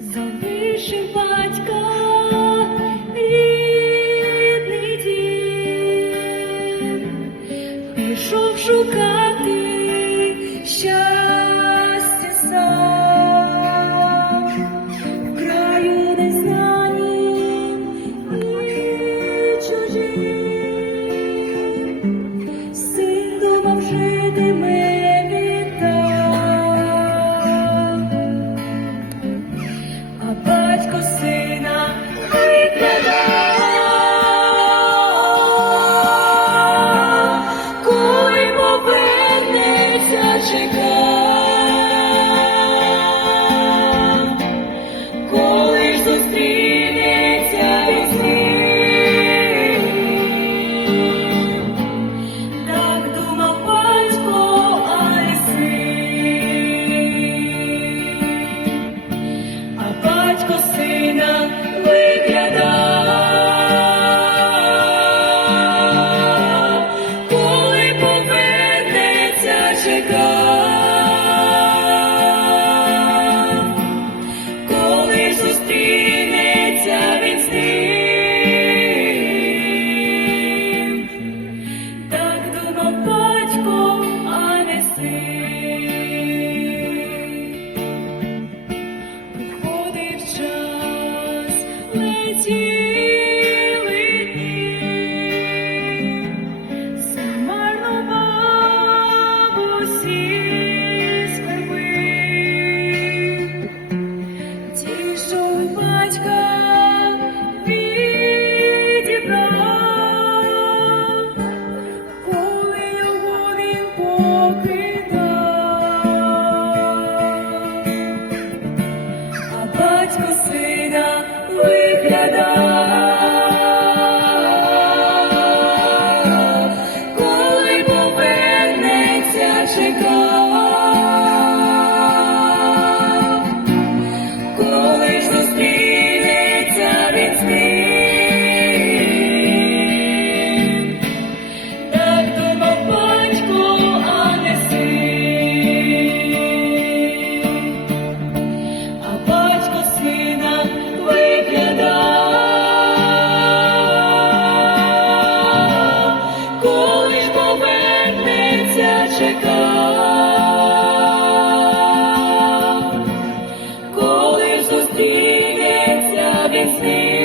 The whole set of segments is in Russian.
Залишив батька рідний дім, пішов шукати щастя. чекав, коли ж зустрінеться він.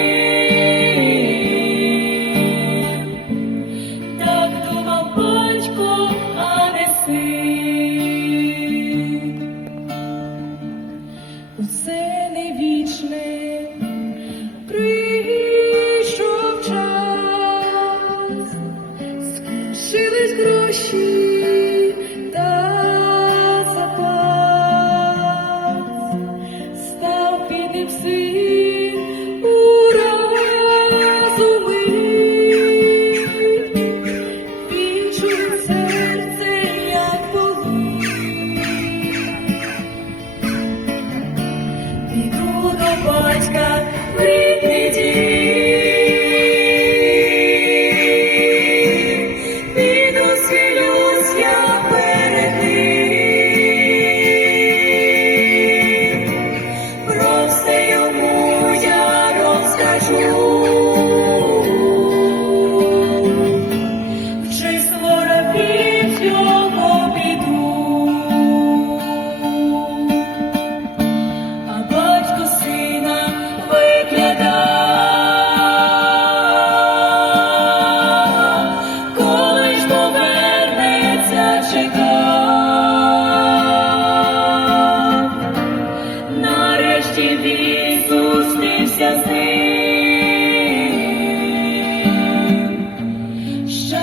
Shut